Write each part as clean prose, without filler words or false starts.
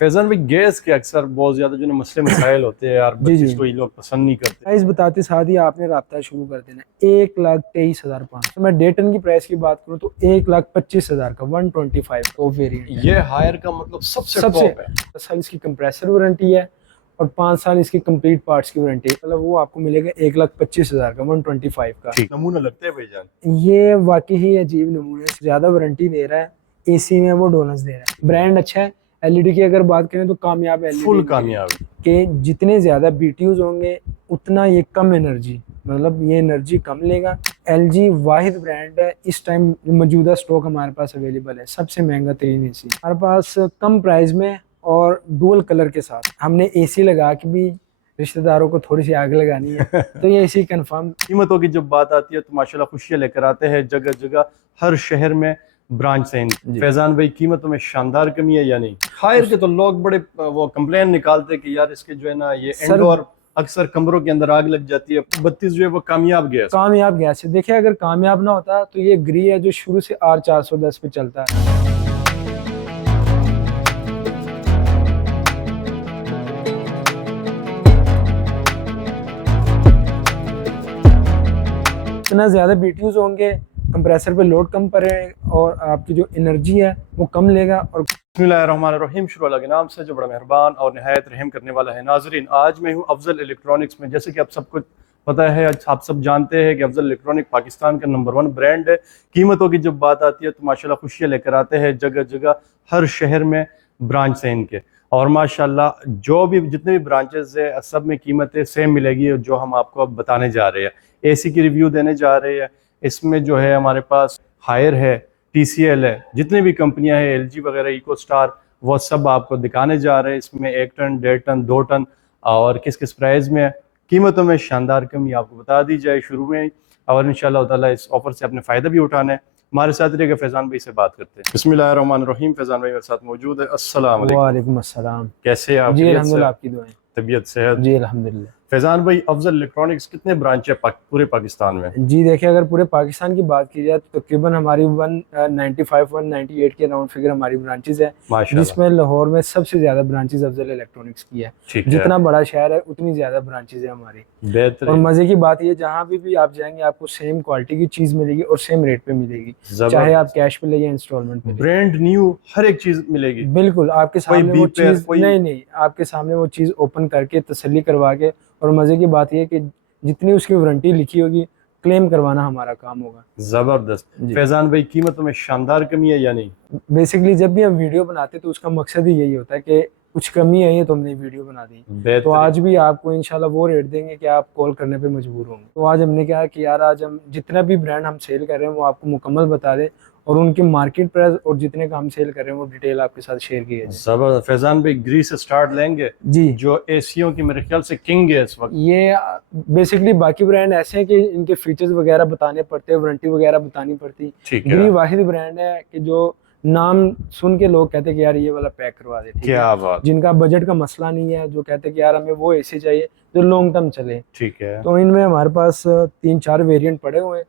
फैजान भाई, गैस के अक्सर बहुत ज्यादा जो मसले मसाइल होते हैं यार, जी जी। 25 को ये लोग पसंद नहीं करते। प्राइस बताते साथ ही आपने राब्ता शुरू कर देना 1,23,500। मैं डे 10 की प्राइस की बात करूँ तो 1,25,000 का 125 टॉप वेरिएंट है। ये हायर का मतलब सबसे सबसे टॉप है। 10 साल इसकी कंप्रेसर वारंटी है और 5 साल इसकी कंप्लीट पार्ट्स की वारंटी है। मतलब वो आपको मिलेगा 1,25,000 का 125 का। ठीक नमूना लगता है भाईजान। ये वाकई ही अजीब नमूने, ज्यादा वारंटी दे रहा है, एसी में वो डोनस दे रहा है, ब्रांड अच्छा है। एलईडी की अगर बात करें तो कामयाब एलईडी फुल कामयाब है। कि जितने ज्यादा बीटीयूज होंगे उतना ये कम एनर्जी, मतलब ये एनर्जी कम लेगा। एलजी वाहिद ब्रांड है इस टाइम मौजूदा स्टॉक हमारे पास अवेलेबल है, सबसे महंगा तरीन एसी हमारे पास कम प्राइस में और डुअल कलर के साथ। हमने एसी लगा के भी रिश्तेदारों को थोड़ी सी आग लगानी है तो ये एसी कंफर्म। कीमतों की जब बात आती है तो माशाल्लाह खुशियां लेकर आते हैं जगह जगह, हर शहर में ब्रांच है। फैजान भाई, कीमतों में शानदार कमी है या नहीं? हायर के तो लोग बड़े वो कंप्लेन निकालते हैं कि यार इसके जो है ना ये इंडोर अक्सर कमरों के अंदर आग लग जाती है। 32 जो है वो कामयाब गैस है। देखिए अगर कामयाब ना होता तो ये ग्री है जो शुरू से R410 पे चलता है। इतना ज्यादा बीटीयूज होंगे, कंप्रेसर पे लोड कम पड़े और आपकी जो एनर्जी है वो कम लेगा। और बिस्मिल्लाहिर्रहमानिर्रहीम, शुरू अल्लाह के नाम से जो बड़ा मेहरबान और निहायत रहम करने वाला है। नाजरीन, आज मैं हूँ अफजल इलेक्ट्रॉनिक्स में। जैसे कि आप सबको पता है, आप सब जानते हैं कि अफजल इलेक्ट्रॉनिक पाकिस्तान का नंबर 1 ब्रांड है। कीमतों की जब बात आती है तो माशाल्लाह खुशियाँ लेकर आते हैं जगह जगह, हर शहर में ब्रांच है इनके। और माशाल्लाह जो भी जितने भी ब्रांचेस है सब में कीमतें सेम मिलेगी जो हम आपको अब बताने जा रहे हैं। एसी की रिव्यू देने जा रहे हैं। इसमें जो है हमारे पास हायर है, TCL है, जितनी भी कंपनियां हैं, LG वगैरह, इको स्टार, वो सब आपको दिखाने जा रहे हैं। इसमें 1 टन, 1.5 टन, 2 टन और किस किस प्राइस में है। कीमतों में शानदार कमी आपको बता दी जाए शुरू में ही, और इंशाल्लाह ताला इस ऑफर से अपने फ़ायदा भी उठाना है। हमारे साथ रहेगा फैजान भाई से बात करते हैं। बिस्मिल्लाहिर्रहमानिर्रहीम, फैजान भाई मेरे साथ मौजूद है। अस्सलाम वालेकुम। वालेकुम अस्सलाम। कैसे हैं आप? जी अल्हम्दुलिल्लाह, आपकी दुआएं। तबीयत सेहत? जी अल्हम्दुलिल्लाह। फैजान भाई, अफजल इलेक्ट्रॉनिक्स कितने ब्रांच है पूरे पाकिस्तान में? जी देखिए अगर पूरे पाकिस्तान की बात की जाए तो तकरीबन हमारी 195 198 के राउंड फिगर हमारी ब्रांचेज है, जिसमें लाहौर में सबसे ज्यादा ब्रांचेज अफजल इलेक्ट्रॉनिक्स की है। जितना बड़ा शहर है उतनी ज्यादा ब्रांचेज है हमारी। और मजे की बात ये, जहाँ भी आप जाएंगे आपको सेम क्वालिटी की चीज मिलेगी और सेम रेट पे मिलेगी, चाहे आप कैश पे ले या इंस्टॉलमेंट पे। ब्रांड न्यू हर एक चीज मिलेगी। बिल्कुल आपके सामने वो चीज, नहीं आपके सामने वो चीज ओपन करके तसल्ली करवा के। और मजे की बात यह कि जितनी उसकी वारंटी लिखी होगी क्लेम करवाना हमारा काम होगा। जबरदस्त। फैजान भाई, कीमतों में शानदार कमी है या नहीं? बेसिकली जब भी हम वीडियो बनाते तो उसका मकसद ही यही होता है कि कुछ कमी है तो हमने वीडियो बना दी। तो आज भी आपको इंशाल्लाह वो रेट देंगे कि आप कॉल करने पे मजबूर होंगे। तो आज हमने क्या कि यार आज हम जितना भी ब्रांड हम सेल कर रहे हैं वो आपको मुकम्मल बता दें और उनकी मार्केट प्राइस और जितने का हम सेल कर रहे हैं वो डिटेल आपके साथ शेयर की है। जबरदस्त। फैजान भाई, ग्री से स्टार्ट लेंगे जी, जो एसीओ की मेरे ख्याल से किंग है इस वक्त। ये बेसिकली बाकी ब्रांड ऐसे हैं कि इनके फीचर्स वगैरह बताने पड़ते हैं, वारंटी वगैरह बतानी पड़ती। ग्री वाहिद ब्रांड है कि जो नाम सुन के लोग कहते हैं कि यार ये वाला पैक करवा दे। क्या बात। जिनका बजट का मसला नहीं है, जो कहते हैं कि यार हमें वो एसी चाहिए जो लॉन्ग टर्म चले। ठीक है। तो इनमें हमारे पास 3-4 वेरिएंट पड़े हुए हैं।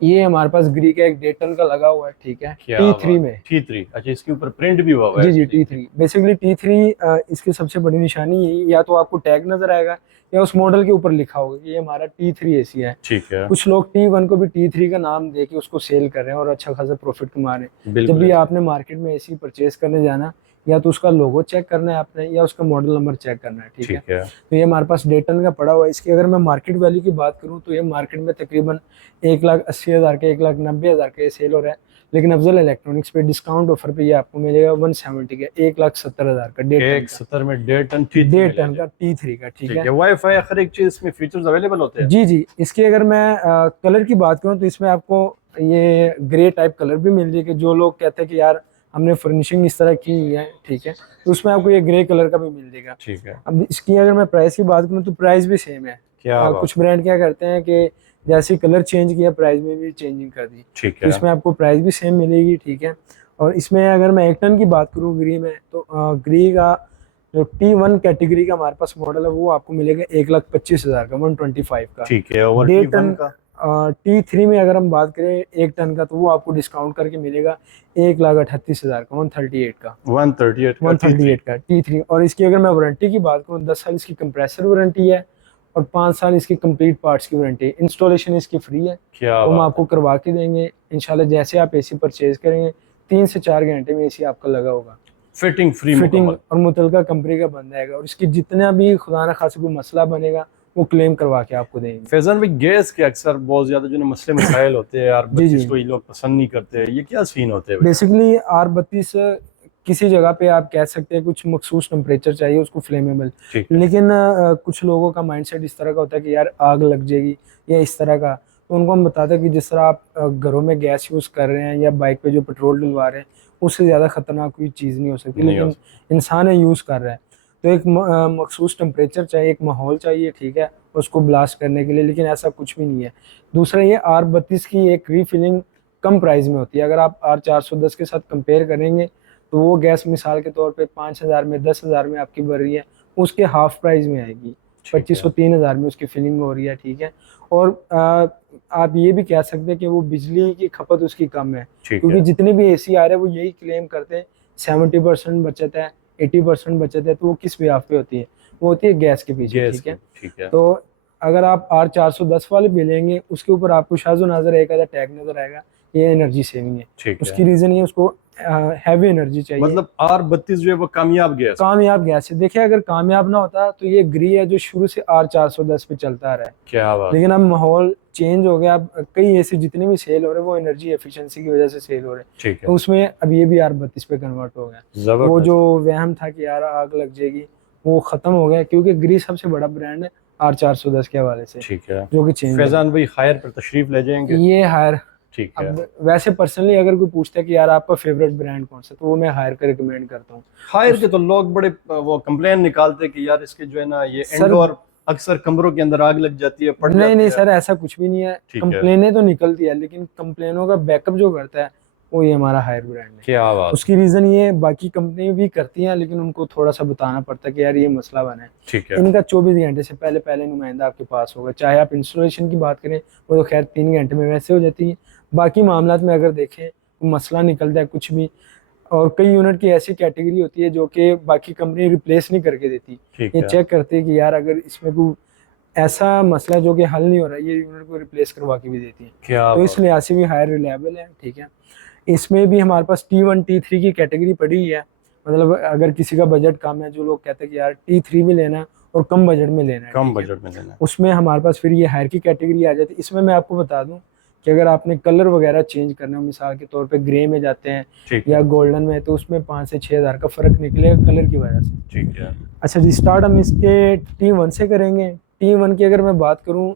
ये हमारे पास ग्री का एक 1.5 टन का लगा हुआ है, ठीक है, T3 में। T3, अच्छा, इसके ऊपर प्रिंट भी हुआ है। जी T3 बेसिकली T3 इसकी सबसे बड़ी निशानी यही, या तो आपको टैग नजर आएगा या उस मॉडल के ऊपर लिखा होगा कि ये हमारा T3 एसी है। ठीक है। कुछ लोग T1 को भी T3 का नाम देके उसको सेल कर रहे हैं और अच्छा खासा प्रॉफिट कमा रहे हैं। जब भी आपने मार्केट में एसी परचेज करने जाना, या तो उसका लोगो चेक करना है आपने या उसका मॉडल नंबर चेक करना है, ठीक है। तो ये हमारे पास 1.5 टन का पड़ा हुआ है। इसकी अगर मैं मार्केट वैल्यू की बात करूं तो ये मार्केट में तकरीबन 1,80,000 के 1,90,000 के सेल हो रहा है, लेकिन अफजल इलेक्ट्रॉनिक्स पे डिस्काउंट ऑफर पे ये आपको मिलेगा 170 के 1,70,000 का 1,70,000 में 1.5 टन का T3 का, ठीक है। वाईफाई हर एक चीज इसमें फीचर्स अवेलेबल होते हैं। जी इसकी अगर मैं कलर की बात करूं तो इसमें आपको ये ग्रे टाइप कलर भी मिल जाएगा। जो लोग कहते हैं कि यार हमने फर्निशिंग इस तरह की हुई है, ठीक है, तो उसमें आपको ये ग्रे कलर का भी मिल जाएगा। ठीक है। अब इसकी अगर मैं प्राइस की बात करूं तो प्राइस भी सेम है। कुछ ब्रांड क्या करते हैं कि जैसे कलर चेंज किया प्राइस में भी चेंजिंग कर दी, ठीक है। तो इसमें आपको प्राइस भी सेम मिलेगी, ठीक है। और इसमें अगर मैं 1 टन की बात करूँ ग्री में, तो ग्री का जो T1 कैटेगरी का हमारे पास मॉडल है वो आपको मिलेगा 1,25,000 का 125 का। ठीक है। और 1.5 टन T3 में अगर हम बात करें 1 टन का, तो वो आपको डिस्काउंट करके मिलेगा 1,38,000 का, 138 का, 138 का T3। और इसकी अगर मैं वारंटी की बात करूँ, 10 साल इसकी कंप्रेसर वारंटी है और 5 साल इसकी कंप्लीट पार्ट्स की वारंटी है। इंस्टॉलेशन इसकी फ्री है, क्या वो हम बात आपको करवा के देंगे इंशाल्लाह। जैसे आप एसी परचेज करेंगे 3 से 4 घंटे में एसी आपका लगा होगा, फिटिंग फ्री फिटिंग और मुतलका कंपनी का बन जाएगा। और इसकी जितना भी खुदा ना खासा कोई मसला बनेगा वो क्लेम करवा के आपको देंगे। फैजान भाई, गैस के अक्सर बहुत ज्यादा जो मसले मसाइल होते हैं यार, जी, 32 जी। को ये लोग पसंद नहीं करते, ये क्या सीन होते हैं? बेसिकली R32 किसी जगह पे आप कह सकते हैं कुछ मखसूस टेम्परेचर चाहिए उसको फ्लेमेबल, ठीक है। लेकिन कुछ लोगों का माइंडसेट इस तरह का होता है कि यार आग लग जाएगी या इस तरह का। तो उनको हम बताते हैं कि जिस तरह आप घरों में गैस यूज़ कर रहे हैं या बाइक पे जो पेट्रोल डलवा रहे हैं, उससे ज़्यादा खतरनाक कोई चीज़ नहीं हो सकती, नहीं हो लेकिन इंसान यूज़ कर रहा है। तो एक मखसूस टेम्परेचर चाहिए, एक माहौल चाहिए, ठीक है, उसको ब्लास्ट करने के लिए, लेकिन ऐसा कुछ भी नहीं है। दूसरा ये R32 की एक रीफिलिंग कम प्राइस में होती है। अगर आप R410 के साथ कंपेयर करेंगे तो वो गैस मिसाल के तौर पे 5,000 में 10,000 में आपकी बढ़ रही है, उसके हाफ प्राइस में आएगी, 2,500 3,000 में उसकी फिलिंग हो रही है, ठीक है। और आप ये भी कह सकते हैं कि वो बिजली की खपत उसकी कम है, क्योंकि जितने भी एसी आ रहे हैं वो यही क्लेम करते हैं 70% बचत है, 80% बचत है। तो वो किस बिहाफ पे होती है? वो होती है गैस के पीछे, ठीक है। तो अगर आप R410 वाले भी लेंगे, उसके ऊपर आपको शाज़ो नाज़र एक आधा टैग नजर आएगा, ये एनर्जी सेविंग है। उसकी रीजन ये उसको हैवी एनर्जी चाहिए। मतलब R32 जो है वो कामयाब गैस है। देखिए अगर कामयाब ना होता तो ये ग्री है जो शुरू से R410 पे चलता रहा है। क्या बात। लेकिन अब माहौल चेंज हो गया, अब कई ऐसे जितने भी सेल हो रहे हैं वो एनर्जी एफिशिएंसी की वजह से सेल हो रहे हैं, ठीक है। तो उसमें अब ये भी R32 पे कन्वर्ट हो गया। वो जो वहम था कि यार आग लग जाएगी, वो खत्म हो गया, क्योंकि ग्री सबसे बड़ा ब्रांड है R410 के हवाले से, ठीक है। जो कि चेंज। फैजान भाई हायर पर तशरीफ ले जाएंगे? ये हायर, ठीक है। अब वैसे पर्सनली अगर कोई पूछता है कि यार आपका फेवरेट ब्रांड कौन सा, तो वो मैं हायर का रिकमेंड करता हूँ। हायर के तो लोग बड़े वो कंप्लेन निकालते हैं कि यार इसके जो है ना ये इंडोर अक्सर कमरों के अंदर आग लग जाती है, पड़ नहीं नहीं सर, ऐसा कुछ भी नहीं है। कंप्लेनें तो निकलती है, लेकिन कंप्लेनों का बैकअप जो करता है वो ये हमारा हायर ब्रांड है। क्या बात। उसकी रीजन ये, बाकी कंपनी भी करती हैं लेकिन उनको थोड़ा सा बताना पड़ता है कि यार ये मसला बना है, ठीक है। इनका 24 घंटे से पहले नुमाइंदा आपके पास होगा। चाहे आप इंस्टॉलेशन की बात करें, वो तो खैर 3 घंटे में वैसे हो जाती है। बाकी मामलात में अगर देखें, मसला निकलता है कुछ भी, और कई यूनिट की ऐसी कैटेगरी होती है जो कि बाकी कंपनी रिप्लेस नहीं करके देती, ये चेक करते हैं कि यार अगर इसमें कोई ऐसा मसला जो कि हल नहीं हो रहा है, ये यूनिट को रिप्लेस करवा के भी देती है। तो इस लिहाज से भी हायर रिलायबल है, ठीक है। इसमें भी हमारे पास T1 T3 की कैटेगरी पड़ी है। मतलब अगर किसी का बजट कम है, जो लोग कहते हैं कि यार T3 भी लेना है और कम बजट में लेना है, उसमें हमारे पास फिर ये हायर की कैटेगरी आ जाती है। इसमें मैं आपको बता दूं कि अगर आपने कलर वगैरह चेंज करना है, मिसाल के तौर पे ग्रे में जाते हैं या गोल्डन में, तो उसमें 5 से 6 हज़ार का फर्क निकलेगा कलर की वजह से, ठीक है। अच्छा जी, स्टार्ट हम इसके T1 से करेंगे। T1 की अगर मैं बात करूं,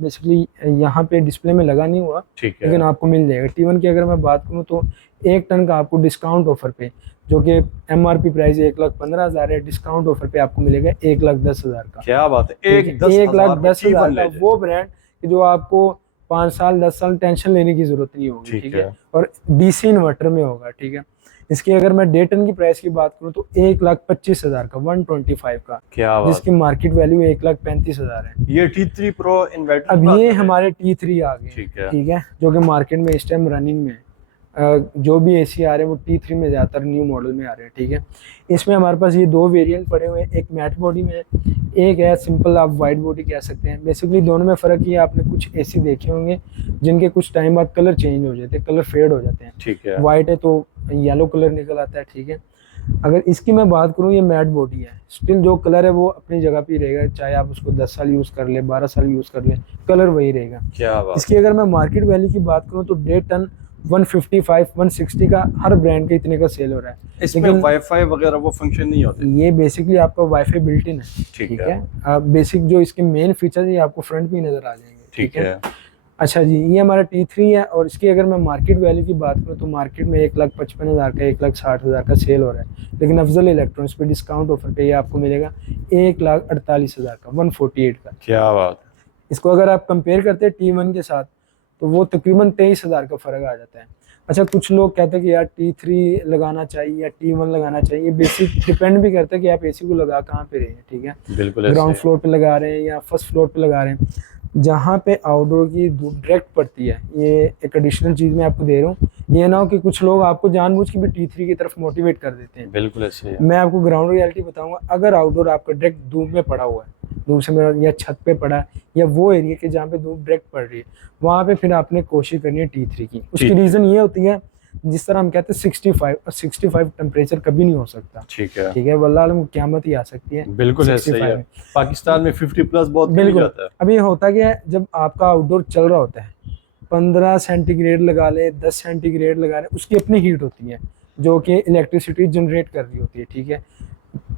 बेसिकली यहाँ पे डिस्प्ले में लगा नहीं हुआ, लेकिन आपको मिल जाएगा। T1 की अगर मैं बात करूं तो 1 टन का आपको डिस्काउंट ऑफर पे, जो कि MRP प्राइस 1,15,000 है, डिस्काउंट ऑफर पे आपको मिलेगा 1,10,000 का। क्या बात है, 1,10,000 का वो ब्रांड जो आपको 5 साल 10 साल टेंशन लेने की जरूरत नहीं होगी, ठीक है। और DC इन्वर्टर में होगा, ठीक है। इसकी अगर मैं 1.5 टन की प्राइस की बात करूं तो 1,25,000 का, 125 का, क्या बात, जिसकी मार्केट वैल्यू 1,35,000 है। ये T3 Pro इन्वर्टर अब ये हमारे T3 आ गए, ठीक है, जो कि मार्केट में इस टाइम रनिंग में है। जो भी AC आ रहे हैं वो T3 में ज़्यादातर न्यू मॉडल में आ रहे हैं, ठीक है। इसमें हमारे पास ये 2 वेरिएंट पड़े हुए हैं, एक मैट बॉडी में है, एक है सिंपल, आप वाइट बॉडी कह सकते हैं। बेसिकली दोनों में फ़र्क ये, आपने कुछ AC देखे होंगे जिनके कुछ टाइम बाद कलर चेंज हो जाते हैं, कलर फेड हो जाते हैं, ठीक है। वाइट है तो येलो कलर निकल आता है, ठीक है। अगर इसकी मैं बात करूँ, ये मैट बॉडी है, स्टिल जो कलर है वो अपनी जगह पे रहेगा, चाहे आप उसको 10 साल यूज़ कर ले, 12 साल यूज़ कर ले, कलर वही रहेगा। क्या बात। इसकी अगर मैं मार्केट वैल्यू की बात करूँ तो 1.5 टन 155 160 का हर ब्रांड के इतने का सेल हो रहा है। इसमें वाईफाई वगैरह वो फंक्शन नहीं होते? ये बेसिकली आपका वाईफाई बिल्ट इन है, ठीक है। बेसिक जो इसके मेन फीचर्स ये आपको फ्रंट पे नजर आ जाएंगे, ठीक है। अच्छा जी, ये हमारा T3 है, और इसकी अगर मैं मार्केट वैल्यू की बात करूँ तो मार्केट में 1,55,000 का, 1,60,000 का सेल हो रहा है, लेकिन अफजल इलेक्ट्रॉनिक्स पे डिस्काउंट ऑफर पे ये आपको मिलेगा 1,48,000 का, 148 का। क्या बात। इसको अगर आप कंपेयर करते हैं T1 के साथ तो वो तकरीबन 23,000 का फ़र्क आ जाता है। अच्छा, कुछ लोग कहते हैं कि यार T3 लगाना चाहिए या T1 लगाना चाहिए, बेसिक डिपेंड भी करता है कि आप AC को लगा कहाँ पे रहे हैं, ठीक है। बिल्कुल, ग्राउंड फ्लोर पे लगा रहे हैं या फर्स्ट फ्लोर पे लगा रहे हैं। जहाँ पे आउटडोर की धूप डायरेक्ट पड़ती है, ये एक एडिशनल चीज मैं आपको दे रहा हूँ। ये ना हो कि कुछ लोग आपको जानबूझ के भी T3 की तरफ मोटिवेट कर देते हैं। बिल्कुल ऐसे ही है। मैं आपको ग्राउंड रियलिटी बताऊंगा, अगर आउटडोर आपका डायरेक्ट धूप में पड़ा हुआ है, धूप से मेरा या छत पे पड़ा है, या वो एरिया के जहाँ पे धूप डायरेक्ट पड़ रही है, वहां पे फिर आपने कोशिश करनी है T3 की। उसकी रीजन ये होती है, जिस तरह हम कहते हैं 65 टेम्परेचर कभी नहीं हो सकता। ठीक है, ठीक है, वल्लाह अलम क़यामत ही आ सकती है। बिल्कुल ऐसे ही है। पाकिस्तान में 50 प्लस बहुत कम बिल्कुल। जाता है। अभी होता क्या है, जब आपका आउटडोर चल रहा होता है, 15 सेंटीग्रेड लगा ले, 10 सेंटीग्रेड लगा ले, उसकी अपनी हीट होती है जो कि इलेक्ट्रिसिटी जनरेट कर रही होती है। ठीक है,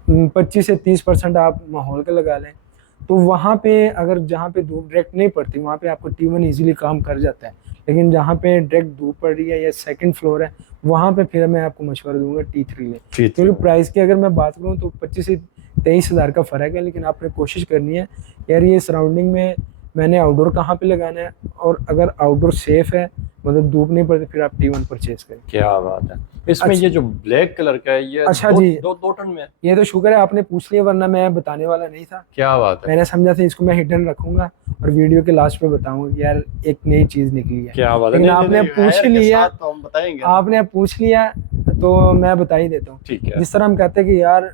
25 से 30% आप माहौल का लगा लें, तो वहाँ पे अगर जहाँ पे धूप डायरेक्ट नहीं पड़ती, वहाँ पे आपको T1 इजीली काम कर जाता है। लेकिन जहाँ पे डायरेक्ट धूप पड़ रही है या सेकंड फ्लोर है, वहाँ पे फिर मैं आपको मशवरा दूंगा T3 लें। क्योंकि प्राइस की अगर मैं बात करूँ तो 25 से 23 हज़ार का फ़र्क है, लेकिन आपने कोशिश करनी है यार ये सराउंडिंग में मैंने आउटडोर कहाँ पे लगाना है, और अगर आउटडोर सेफ है, मतलब धूप नहीं पड़ती, फिर आप T1 परचेज करें। क्या बात है। इसमें ये जो ब्लैक कलर का है, ये अच्छा दो, जी, दो टन में है। ये तो शुक्र है आपने पूछ लिया, वरना मैं बताने वाला नहीं था। क्या बात है। मैंने समझा था इसको मैं हिडन रखूंगा और वीडियो के लास्ट पे बताऊंगा कि यार एक नई चीज निकली है। क्या बात है। लेकिन आपने पूछ लिया, तो हम बताएंगे। आपने पूछ लिया तो मैं बता ही देता हूँ। ठीक है। जिस तरह हम कहते हैं कि यार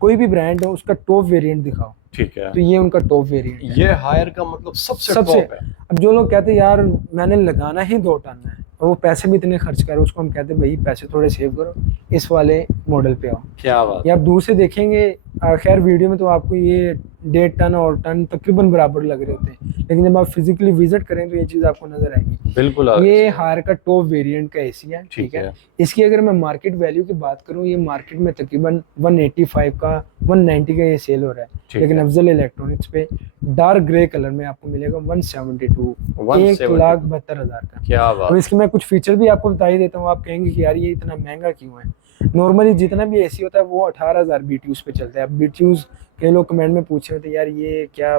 कोई भी ब्रांड हो उसका टॉप वेरिएंट दिखाओ, ठीक है, तो ये उनका टॉप वेरिएंट है। ये हायर का मतलब सबसे टॉप है। अब जो लोग कहते हैं यार मैंने लगाना ही 2 टन है और वो पैसे भी इतने खर्च कर रहे, उसको हम कहते हैं भाई पैसे थोड़े सेव करो, इस वाले मॉडल पे आओ। क्या बात। या आप दूर से देखेंगे, खैर वीडियो में तो आपको ये 1.5 टन और टन तकरीबन बराबर लग रहे होते हैं, लेकिन जब आप फिजिकली विजिट करें तो ये चीज़ आपको नजर आएगी। बिल्कुल। ये हायर का टॉप वेरिएंट का एसी है। ठीक है, इसकी अगर मैं मार्केट वैल्यू की बात करूं, ये मार्केट में तकरीबन 185 का 190 का ये सेल हो रहा है, लेकिन अफजल इलेक्ट्रॉनिक्स पे डार्क ग्रे कलर में आपको मिलेगा 172, 1,72,000 का। क्या बात। अब इसके मैं कुछ फीचर भी आपको बता ही देता हूँ। आप कहेंगे कि यार ये इतना महंगा क्यों है। नॉर्मली जितना भी एसी होता है वो 18,000 BTUs पे चलता है। अब BTUs कई लोग कमेंट में पूछ रहे थे यार ये क्या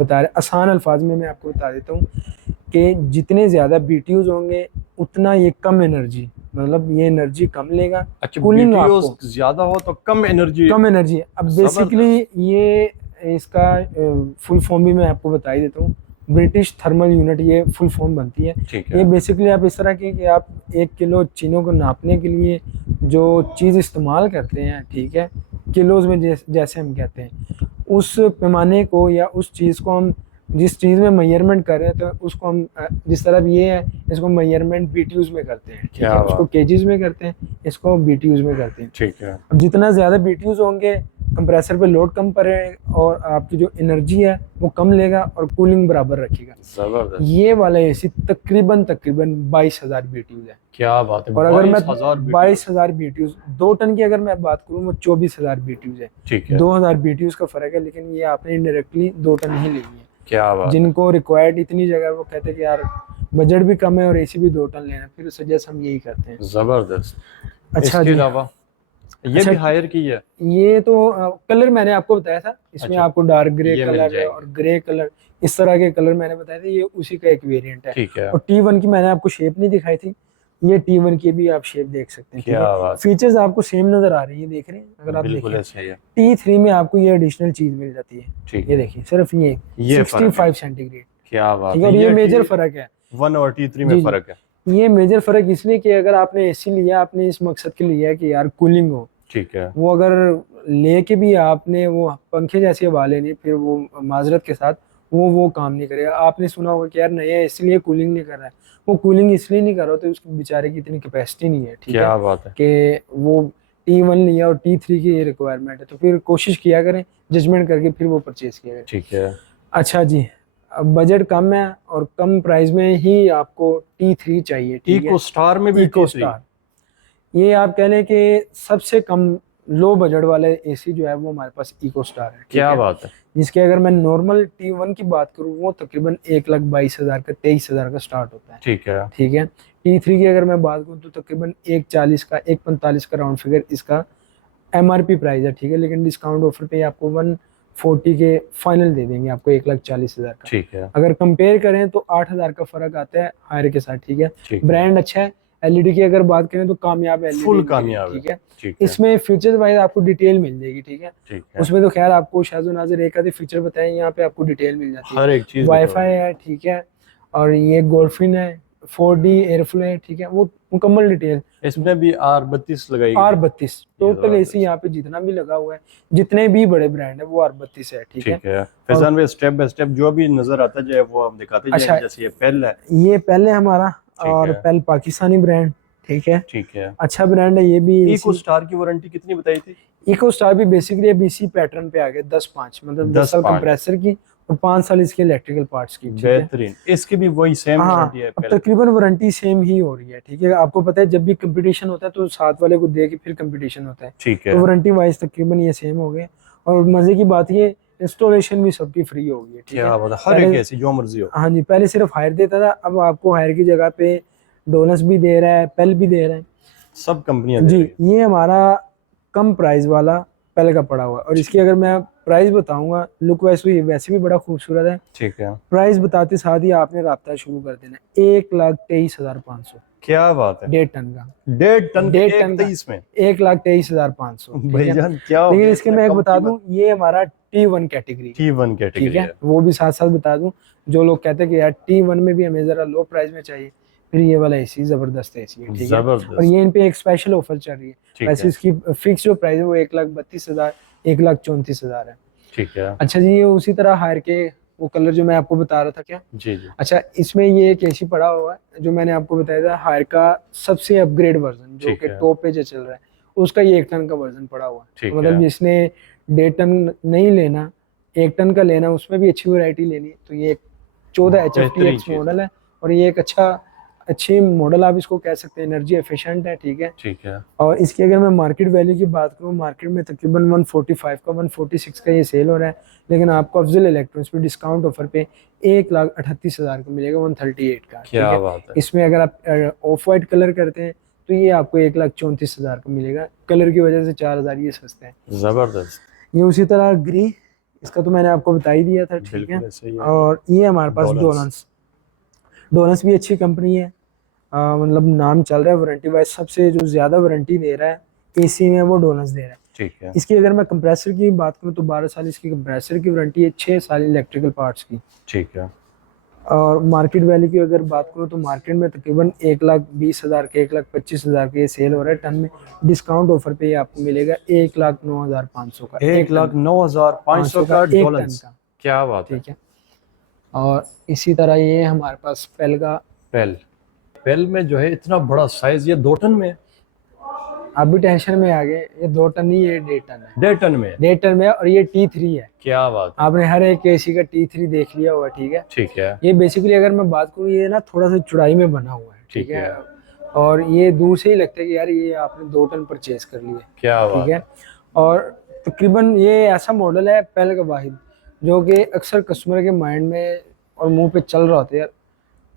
बता रहे, आसान अल्फाज में मैं आपको बता देता हूँ कि जितने ज़्यादा BTUs होंगे उतना ये कम एनर्जी, मतलब ये एनर्जी कम लेगा। अच्छा, कूलिंग आपको ज़्यादा हो तो कम एनर्जी। अब बेसिकली ये इसका फुल फॉर्म भी मैं आपको बता ही देता हूँ। ब्रिटिश थर्मल यूनिट ये फुल फॉर्म बनती है। ये बेसिकली आप इस तरह की कि आप 1 किलो चीनों को नापने के लिए जो चीज़ इस्तेमाल करते हैं, ठीक है, किलोज में जैसे हम कहते हैं, उस पैमाने को या उस चीज़ को हम जिस चीज़ में मेजरमेंट कर रहे हैं तो उसको हम जिस तरह ये है इसको मेजरमेंट BTUs में करते हैं। ठीक है, उसको केजीज में करते हैं, इसको BTUs में करते हैं। ठीक है, अब जितना ज़्यादा BTUs होंगे कंप्रेसर पे लोड कम पड़ेगा और आपकी जो एनर्जी है वो कम लेगा और कूलिंग बराबर रखेगा। जबरदस्त। ये वाला एसी तकरीबन 22,000 BTUs है। क्या बात है। और अगर मैं 22,000 BTUs 2 टन की अगर मैं बात करूँ वो 24,000 BTUs है। ठीक है, 2,000 BTUs का फर्क है, लेकिन ये आपने इनडायरेक्टली 2 टन ही लेनी है। क्या बात। जिनको रिक्वायर्ड इतनी जगह वो कहते हैं कि यार बजट भी कम है और एसी भी 2 टन लेना, फिर सजेस्ट हम यही करते हैं। जबरदस्त। अच्छा, इसके अलावा ये भी हायर की है। ये तो कलर मैंने आपको बताया था, इसमें आपको डार्क ग्रे कलर है और ग्रे कलर, इस तरह के कलर मैंने बताए थे, ये उसी का एक वेरिएंट है। ठीक है, और T1 की मैंने आपको शेप नहीं दिखाई थी, ये T1 की भी आप शेप देख सकते हैं। क्या बात। फीचर्स आपको सेम नजर आ रही है, देख रहे हैं अगर आप देखें। T3 में आपको ये एडिशनल चीज मिल जाती है। ये देखिए सिर्फ ये 65 सेंटीग्रेड। क्या बात है, ये मेजर फर्क है 1 और T3 में फर्क है। ये मेजर फर्क इसलिए कि अगर आपने एसी लिया, आपने इस मकसद के लिए कि यार कूलिंग हो, ठीक है, वो अगर लेके भी आपने वो पंखे जैसी हवा लेनी, फिर वो माजरत के साथ वो काम नहीं करेगा। आपने सुना होगा कि यार नया इसलिए कूलिंग नहीं कर रहा है, वो कूलिंग इसलिए नहीं कर रहा तो उसके बेचारे की इतनी कैपेसिटी नहीं है। ठीक है, बात है कि वो T1 लिया और T3 की ये रिक्वायरमेंट है, तो फिर कोशिश किया करें जजमेंट करके फिर वो परचेज किया करें। ठीक है, अच्छा जी, अब बजट कम है और कम प्राइस में ही आपको T3 चाहिए। इको स्टार में भी इको स्टार, ये आप कह लें कि सबसे कम लो बजट वाले एसी जो है वो हमारे पास इको स्टार है। क्या बात है, जिसके अगर मैं नॉर्मल T1 की बात करूँ वो तकरीबन 1,22,000 का 23,000 का स्टार्ट होता है। ठीक है, ठीक है। T3 की अगर मैं बात करूँ तो तकरीबन 1,40 का 1,45 का राउंड फिगर इसका MRP प्राइस है। ठीक है, लेकिन डिस्काउंट ऑफर पे आपको 140 के फाइनल दे देंगे आपको 1,40,000 का। ठीक है, अगर कंपेयर करें तो 8,000 का फर्क आता है हायर के साथ। ठीक है, ब्रांड अच्छा है, एलईडी की अगर बात करें तो कामयाब एलईडी, फुल कामयाब ठीक है। ठीक है इसमें फीचर्स वाइज आपको डिटेल मिल जाएगी, ठीक है। ठीक है। उसमें तो खैर आपको शायद नाज़िर एक आधे फीचर बताएं, यहाँ पे आपको डिटेल मिल जाती है। हर एक चीज वाईफाई है, ठीक है, और ये गोल्फिन है, 4D एयरफ्लो है, ठीक है, वो मुकम्मल डिटेल। इसमें भी R32 लगाई गई। R32 टोटल एसी यहाँ पे जितना भी लगा हुआ है, जितने भी बड़े ब्रांड है वो R32 है, ठीक है। ठीक है फैजान भाई, स्टेप बाय स्टेप जो भी नजर आता जाए वो हम दिखाते जाएं। अच्छा, जैसे ये पेल है, ये पहले हमारा, और है। पहले पाकिस्तानी ब्रांड, ठीक है, ठीक है। अच्छा ब्रांड है ये भी। इको स्टार की वारंटी कितनी बताई थी? इको स्टार भी बेसिकली BC पैटर्न पे आ गए, 10-5 मतलब 10 साल 10-5 कंप्रेसर की और 5 साल इसके इलेक्ट्रिकल पार्ट्स की, ठीक है। बेहतरीन। इसकी भी वही सेम हाँ, वारंटी है अब तकरीबन वारंटी सेम ही हो रही है, ठीक है। आपको पता है जब भी कंपटीशन होता है तो साथ वाले को दे के फिर कंपटीशन होता है, ठीक है। तो वारंटी वाइज तकरीबन ये सेम हो गए। और मजे की बात ये इंस्टॉलेशन भी सबकी फ्री हो गई है, ठीक है। क्या बात है, हर एक ऐसी जो मर्जी हो। हाँ जी, पहले सिर्फ हायर देता था, अब आपको हायर की जगह पे डोनस भी दे रहा है, पेल भी दे रहा है, सब कंपनियां जी। ये हमारा कम प्राइस वाला पेल का पड़ा हुआ है, और इसकी अगर मैं प्राइस बताऊंगा, लुक वाइज तो ये वैसे भी बड़ा खूबसूरत है। ठीक है। प्राइस बताते साथ ही आपने राब्ता शुरू कर देना, 1,23,500। क्या बात है, 1.5 टन का, 1.5 टन 1.5 टन 23 में 1,23,500, भाईजान क्या हो लेकिन गया, इसके इतना मैं एक कम बता कीमत? दूं, ये हमारा T1 कैटेगरी, T1 ठीक कैटेगरी है। है। वो भी साथ साथ बता दूं, जो लोग कहते हैं कि यार T1 में भी हमें जरा लो प्राइस में चाहिए, फिर ये वाला एसी जबरदस्त एसी है, ठीक है। और जबरदस्त। ये इन पे एक स्पेशल ऑफर चल रही है, ठीक वैसे है। इसकी फिक्स जो प्राइस है वो 1,32,000, 1,34,000 है। ठीक है। अच्छा जी, ये उसी तरह हायर के वो कलर जो मैं आपको बता रहा था क्या, जी जी। अच्छा, इसमें ये एक एसी पड़ा हुआ है जो मैंने आपको बताया था, हायर का सबसे अपग्रेड वर्जन जो ठीक कि है। टॉप पे जो चल रहा है, उसका ये 1 टन का वर्जन पड़ा हुआ है। ठीक मतलब है। जिसने 1.5 टन नहीं लेना, 1 टन का लेना, उसमें भी अच्छी वैरायटी लेनी है, तो ये 14 बेहतरीन HFTX चीज़ मॉडल है, और ये एक अच्छी मॉडल आप इसको कह सकते हैं, एनर्जी एफिशिएंट है, ठीक है। ठीक है। और इसकी अगर मैं मार्केट वैल्यू की बात करूँ, मार्केट में तकरीबन 145 का 146 का ये सेल हो रहा है, लेकिन आपको अफजल इलेक्ट्रॉनिक्स पे डिस्काउंट ऑफर पे 1,38,000 का मिलेगा, 138 का, ठीक क्या है। बात है, इसमें अगर आप ऑफ वाइट कलर करते हैं तो ये आपको 1,34,000 का मिलेगा, कलर की वजह से 4,000 ये सस्ते हैं। जबरदस्त। ये उसी तरह ग्री, इसका तो मैंने आपको बता ही दिया था, ठीक है। बिल्कुल ऐसे ही है। और ये हमारे पास डोलन्स। डोलन्स भी अच्छी कंपनी है, मतलब नाम चल रहा है वारंटी वाइज, सबसे जो ज्यादा वारंटी दे रहा है एसी में वो डोलन्स दे रहा है। ठीक है। इसकी अगर मैं कंप्रेसर की बात करूँ तो 12 साल इसकी कंप्रेसर की वारंटी है, 6 साल इलेक्ट्रिकल पार्ट्स की। ठीक है। और मार्केट वैल्यू की अगर बात करूँ तो मार्केट में तकरीबन 1,20,000 के 1,25,000 के ये सेल हो रहा है, टन में डिस्काउंट ऑफर पे ये आपको मिलेगा 1,09,500 का, 1,09,500 का एक टन डॉलर्स। का, क्या बात है। ठीक है। और इसी तरह ये हमारे पास पेल का, पेल में जो है इतना बड़ा साइज, ये 2 टन में है। आप भी टेंशन में आ गए, ये 2 टन नहीं, ये 1.5 टन है, 1.5 टन में 1.5 टन में, और ये T3 है। क्या बात है। आपने हर एक एसी का T3 देख लिया होगा, ठीक है। ठीक है। ये बेसिकली अगर मैं बात करूँ, ये ना थोड़ा सा चौड़ाई में बना हुआ है, ठीक है। और ये दूर से ही लगता है कि यार ये आपने 2 टन परचेज कर लिया, क्या ठीक है। और तकरीबन ये ऐसा मॉडल है पेल का वाहिद जो कि अक्सर कस्टमर के माइंड में और मुंह पे चल रहा होता है यार,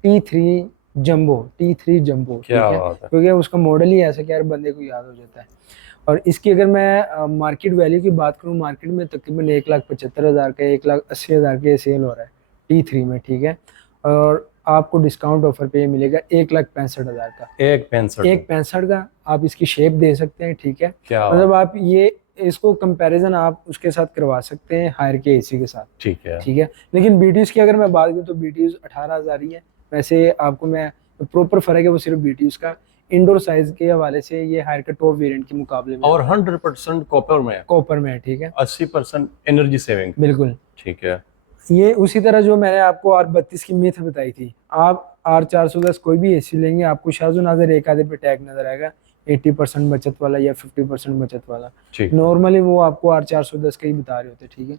T3 जंबो, T3 जंबो, ठीक है, क्योंकि उसका मॉडल ही ऐसा कि यार बंदे को याद हो जाता है। और इसकी अगर मैं मार्केट वैल्यू की बात करूँ, मार्केट में तकरीबन 1,75,000 का 1,80,000 के सेल हो रहा है T3 में, ठीक है। और आपको डिस्काउंट ऑफर पे ये मिलेगा 1,65,000 का, 1,65 का। आप इसकी शेप दे सकते हैं, ठीक है। मतलब आप ये इसको कंपैरिजन आप उसके साथ करवा सकते हैं हायर के एसी के साथ, ठीक है, ठीक है। लेकिन BTUs की अगर मैं बात करूँ तो BTUs 18,000 ही है। वैसे आपको मैं प्रॉपर फर्क है वो सिर्फ BTUs का, इंडोर साइज के हवाले से ये हायर का टॉप वेरिएंट के मुकाबले में, और 100% कॉपर में है, ठीक है, 80% एनर्जी सेविंग, बिल्कुल, ठीक है। ये उसी तरह जो मैंने आपको R32 की मिथ बताई थी, आप R410 कोई भी एसी लेंगे आपको शायद नजर एक आधे पे टैग नजर आएगा 80% बचत वाला या 50% बचत वाला, नॉर्मली वो आपको R410 का ही बता रहे होते, ठीक है।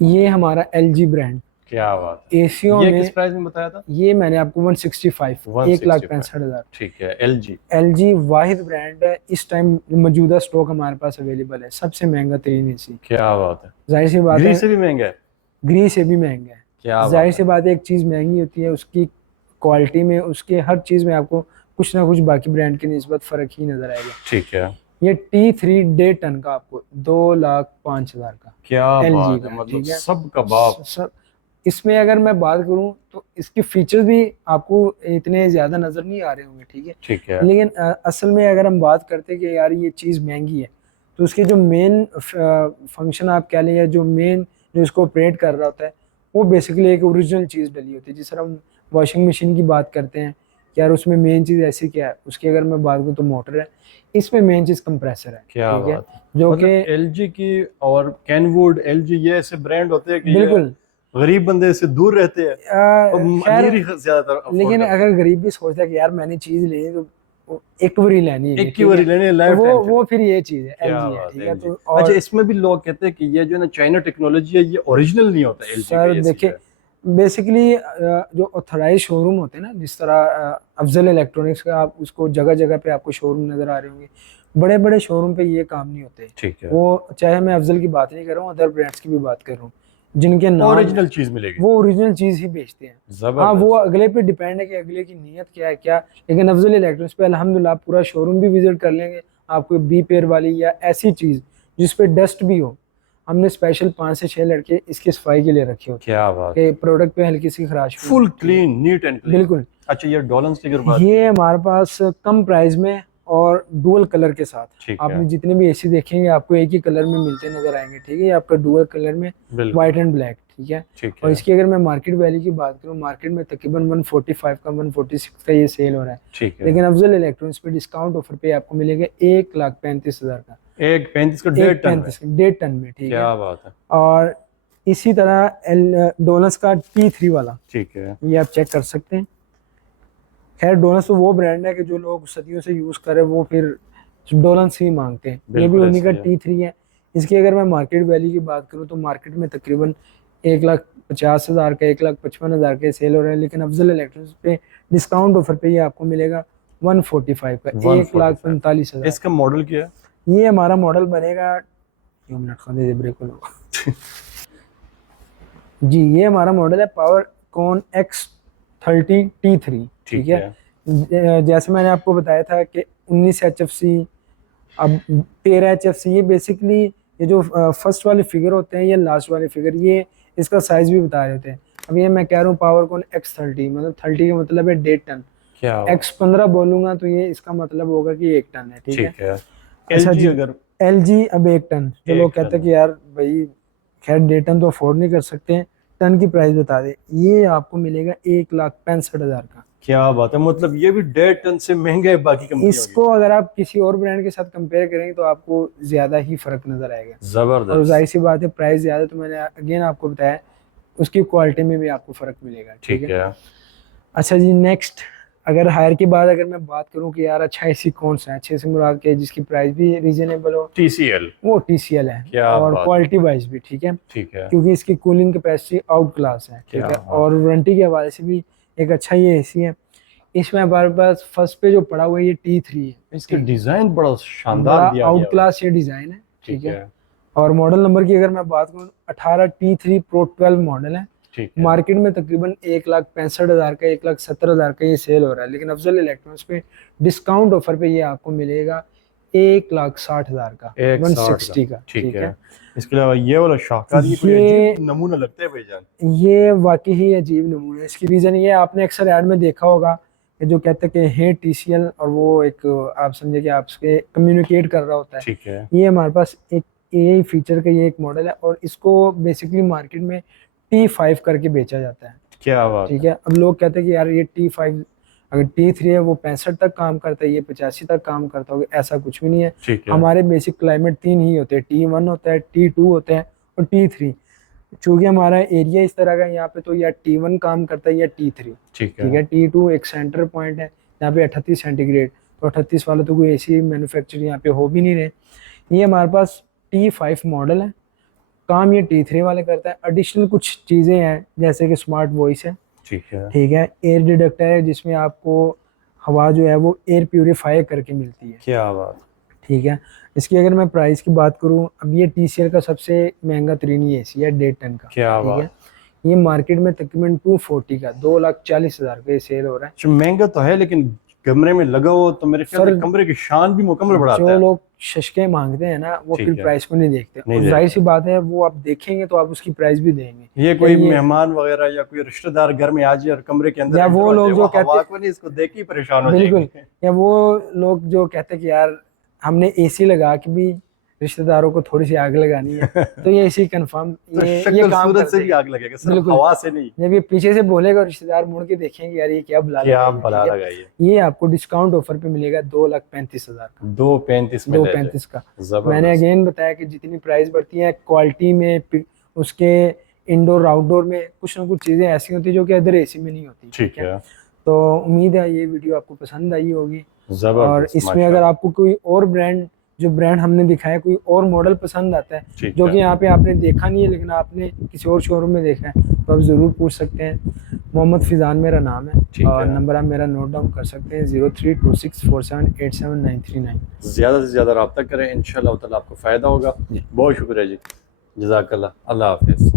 ये हमारा LG ब्रांड, क्या बात है। एसीओ में किस प्राइस में बताया था? ये मैंने आपको 165, 1,65,000, ठीक है। LG वाहिद ब्रांड है, इस टाइम मौजूदा स्टॉक हमारे पास अवेलेबल है, सबसे महंगा तरीन एसी। क्या बात है, जाहिर सी बात है, ग्री से भी महंगा है, ग्री से भी महंगा है। क्या जाहिर सी बात है, एक चीज महंगी होती है उसकी क्वालिटी में, उसके हर चीज में आपको कुछ ना कुछ बाकी ब्रांड की निस्बत फर्क ही नजर आएगा, ठीक है। ये T3 1.5 टन का आपको 2,05,000 का, क्या LG का, मतलब सब का बाप सब। इसमें अगर मैं बात करूं तो इसके फीचर्स भी आपको इतने ज्यादा नजर नहीं आ रहे होंगे, ठीक है। ठीक है। लेकिन असल में अगर हम बात करते हैं कि यार ये चीज़ महंगी है, तो उसके जो मेन फंक्शन आप कह लें या जो मेन जो इसको ऑपरेट कर रहा होता है, वो बेसिकली एक ओरिजिनल चीज़ डली होती है। जिस तरह हम वॉशिंग मशीन की बात करते हैं कि यार उसमें मेन चीज़ ऐसी क्या है, उसकी अगर मैं बात करूँ तो मोटर है, इसमें मेन चीज़ कंप्रेसर है, क्या ठीक है, बात है। जो मतलब कि एलजी की और कैनवुड, एलजी, ये ऐसे ब्रांड होते हैं कि ये बिल्कुल गरीब बंदे से दूर रहते हैं और खैर, अमीर ही ज्यादातर अफोर्ड लेकिन करते अगर गरीब भी सोचता है कि यार मैंने चीज़ लेनी है तो वो एक बारी लेनी हैं। है, एक की ठीक है, बारी लेने तो लाइफ टाइम वो फिर ये चीज़ है, क्या एलजी है, बात ठीक है है। एलजी। तो अच्छा, और इसमें भी लोग कहते हैं कि ये जो है ना चाइना टेक्नोलॉजी है, ये ओरिजिनल नहीं होता एलजी का, सर ये चीज़ देखिए, है। बेसिकली जो ऑथराइज शोरूम होते हैं ना, जिस तरह अफजल इलेक्ट्रॉनिक्स का, आप उसको जगह जगह पे आपको शोरूम नजर आ रहे होंगे, बड़े बड़े शोरूम पे ये काम नहीं होते। ठीक है। वो चाहे मैं अफजल की बात नहीं कर रहा हूँ, अदर ब्रांड्स की भी बात कर रहा हूँ, जिनके नाम है, ओरिजिनल चीज मिलेगी। वो ओरिजिनल चीज ही बेचते हैं। हाँ, वो जबरदस्त। अगले पे डिपेंड है कि अगले की नीयत क्या है क्या। लेकिन अफजल इलेक्ट्रॉनिक्स पे अल्हम्दुलिल्लाह आप पूरा शोरूम भी विजिट कर लेंगे, आपको बी पेयर वाली या ऐसी चीज जिस पे डस्ट भी हो, हमने स्पेशल 5 से 6 लड़के इसकी सफाई के लिए रखे होते हैं क्या बात। कि प्रोडक्ट पे हल्की सी खराश भी फुल हो, ठीक है। Clean, neat and clean. बिल्कुल। अच्छा, ये डॉलन स्टिकर बात की ये है। हमारे पास कम प्राइस में और डुअल कलर के साथ, ठीक आपने है। जितने भी एसी देखेंगे आपको एक ही कलर में मिलते नजर आएंगे, ठीक है। ये आपका डुअल कलर में बिल्कुल। व्हाइट एंड ब्लैक, ठीक है। ठीक और है। इसकी अगर मैं मार्केट वैल्यू की बात करूँ, मार्केट में तकरीबन 145 का 146 का ये सेल हो रहा है। ठीक है। लेकिन अफजल इलेक्ट्रॉनिक्स पे डिस्काउंट ऑफर पे आपको मिलेगा 1,35,000 का। एक 35 का 1.5 टन में। 1,35 में, ठीक है। क्या बात है। और इसी तरह डोनस का T3 वाला, ठीक है। ये आप चेक कर सकते हैं। खैर डोनस तो वो ब्रांड है कि जो लोग सदियों से यूज कर रहे हैं वो फिर डोलन से ही मांगते हैं। ये भी बिल्कुल उन्हीं का ऐसे ही है। T3 है। इसकी अगर मैं मार्केट वैल्यू की बात करूँ तो मार्केट में तकरीबन 1,50,000 का, 1,55,000 का सेल हो रहा है। लेकिन अफजल इलेक्ट्रॉनिक्स पे डिस्काउंट ऑफर पे ये आपको मिलेगा 145 का, 145। 1,45,000। इसका मॉडल क्या है? ये हमारा मॉडल बनेगा, 2 मिनट खा दे ब्रेक जी, ये हमारा मॉडल है पावर कॉन X30 T3, ठीक है। जैसे मैंने आपको बताया था कि 19 HFC, अब 13 HFC, ये बेसिकली ये जो फर्स्ट वाले फिगर होते हैं, ये लास्ट वाले फिगर, ये इसका साइज भी बता रहे होते हैं। अब ये मैं कह रहा हूँ पावर कॉन X30, मतलब 30 का मतलब है 1.5 टन। क्या X15 बोलूंगा तो ये इसका मतलब होगा कि 1 टन है, ठीक है। अच्छा LG जी, अगर LG अब 1 टन, जो लोग कहते हैं कि यार भाई खैर 1.5 टन तो अफोर्ड नहीं कर सकते हैं, टन की प्राइस बता दे, ये आपको मिलेगा 1,65,000 का। क्या बात है, मतलब ये भी 1.5 टन से महंगा है बाकी कंपनियों इसको अगर आप किसी और ब्रांड के साथ कंपेयर करेंगे तो आपको ज्यादा ही फर्क नजर आएगा। की। जबरदस्त। और जाहिर सी बात है, प्राइस ज्यादा, तो मैंने अगेन आपको बताया, उसकी क्वालिटी में भी आपको फर्क मिलेगा, ठीक है। अच्छा जी, नेक्स्ट अगर हायर की बात अगर मैं बात करूं कि यार अच्छा एसी कौन सा है, अच्छे से मुराद के जिसकी प्राइस भी रीजनेबल हो, TCL। वो TCL है। क्या और बात क्वालिटी वाइज भी, ठीक है, ठीक है। क्योंकि इसकी कूलिंग कैपेसिटी आउट क्लास है, ठीक क्या है। बात। और वारंटी के हवाले से भी एक अच्छा ये एसी है। इसमें हमारे पास फर्स्ट पे जो पड़ा हुआ है ये T3 है। इसका डिजाइन बड़ा शानदार बड़ा दिया आउट गया क्लास ये डिजाइन है, ठीक ठीक है। है। और मॉडल नंबर की अगर मैं बात करूँ, 18 T3 Pro 12 मॉडल है। ठीक है। मार्केट में तकरीबन 1,65,000 का, 1,70,000 का ये सेल हो रहा है। लेकिन अफजल इलेक्ट्रॉनिक्स पे डिस्काउंट ऑफर पे ये आपको मिलेगा 1,60,000 का, 160 का, ठीक है। इसके अलावा ये वाला शाहकार, ये कोई ये अजीब नमूना लगता है भाईजान। ये वाकई ही अजीब नमूना है। इसकी रीजन ये आपने अक्सर ऐड में देखा होगा कि जो कहते हैं कि है TCL, और वो एक आप समझे कि आपसे कम्युनिकेट कर रहा होता है। ठीक है। ये हमारे पास एक AI फीचर का ये एक मॉडल है, और इसको बेसिकली मार्केट में T5 करके बेचा जाता है। क्या बात ठीक है। अब लोग कहते हैं कि यार ये T5, अगर T3 है वो 65 तक काम करता है, ये 85 तक काम करता होगा, ऐसा कुछ भी नहीं है। ठीक है। हमारे बेसिक क्लाइमेट 3 ही होते हैं, T1 होता है, T2 होता है और T3। चूंकि हमारा एरिया इस तरह का है, यहाँ पे तो या T1 काम करता है या T3, ठीक ठीक है। T2 एक सेंटर पॉइंट है, यहाँ पे 38 सेंटीग्रेड, तो 38 वाला तो कोई ऐसी मैन्युफैक्चर यहाँ पे हो भी नहीं रहे। ये हमारे पास T5 मॉडल है, काम ये T3 वाले करता है। एडिशनल कुछ चीज़ें हैं जैसे कि स्मार्ट वॉइस है, ठीक है। ठीक है। एयर डिडक्टर है जिसमें आपको हवा जो है वो एयर प्यूरिफाई करके मिलती है, क्या बात। ठीक है। इसकी अगर मैं प्राइस की बात करूं, अब ये TCL का सबसे महंगा तरीन ये एसी है 1.5 टन का, क्या ठीक है। बात। ये मार्केट में तकरीबन 240 का, 2,40,000 का ये सेल हो रहा है। महंगा तो है, लेकिन कमरे में लगा हो तो मेरे ख्याल से सर, कमरे की शान भी मुकम्मल बढ़ाता जो है। लोग शशके मांगते हैं ना वो ठीक फिर है। प्राइस को नहीं देखते, नहीं और देखते। जाहिर सी बात है वो आप देखेंगे तो आप उसकी प्राइस भी देंगे। ये कोई ये मेहमान वगैरह या कोई रिश्तेदार घर में आ जाए और कमरे के अंदर या enter वो हो लोग जाए, जो वो कहते- हवा को नहीं, इसको देख के ही परेशान हो बिल्कुल, जाएंगे। या वो लोग जो कहते हैं कि यार हमने एसी लगा के भी रिश्तेदारों को थोड़ी सी आग लगानी है, तो ये एसी कंफर्म तो ये शक्ल काम सूरत कर से भी देगा। आग लगेगा, सिर्फ बिल्कुल। हवा से नहीं। जब ये पीछे से बोलेगा रिश्तेदार मुड़ के देखेंगे यार ये क्या बला क्या लगाई है, भला ठीक है? लगाइए। ये आपको डिस्काउंट ऑफर पे मिलेगा 2,35,000 का, 235 में ले ले। 2,35 का। जबरदस्त। मैंने अगेन बताया कि जितनी प्राइस बढ़ती है क्वालिटी में, उसके इंडोर आउटडोर में कुछ ना कुछ चीजें ऐसी होती है जो कि अदर एसी में नहीं होती। ठीक है। तो उम्मीद है ये वीडियो आपको पसंद आई होगी, और जबरदस्त। इसमें अगर आपको कोई और ब्रांड, जो ब्रांड हमने दिखाया, कोई और मॉडल पसंद आता है ठीक जो है। कि यहाँ पे आपने देखा नहीं है लेकिन आपने किसी और शोरूम में देखा है, तो आप ज़रूर पूछ सकते हैं। मोहम्मद फिजान मेरा नाम है, ठीक और है। नंबर आप मेरा नोट डाउन कर सकते हैं 032647879939। ज़्यादा से ज़्यादा रब्ता करें, इंशाल्लाह ताला आपको फ़ायदा होगा। बहुत शुक्रिया जी, जज़ाकल्लाह, अल्लाह हाफ़िज़।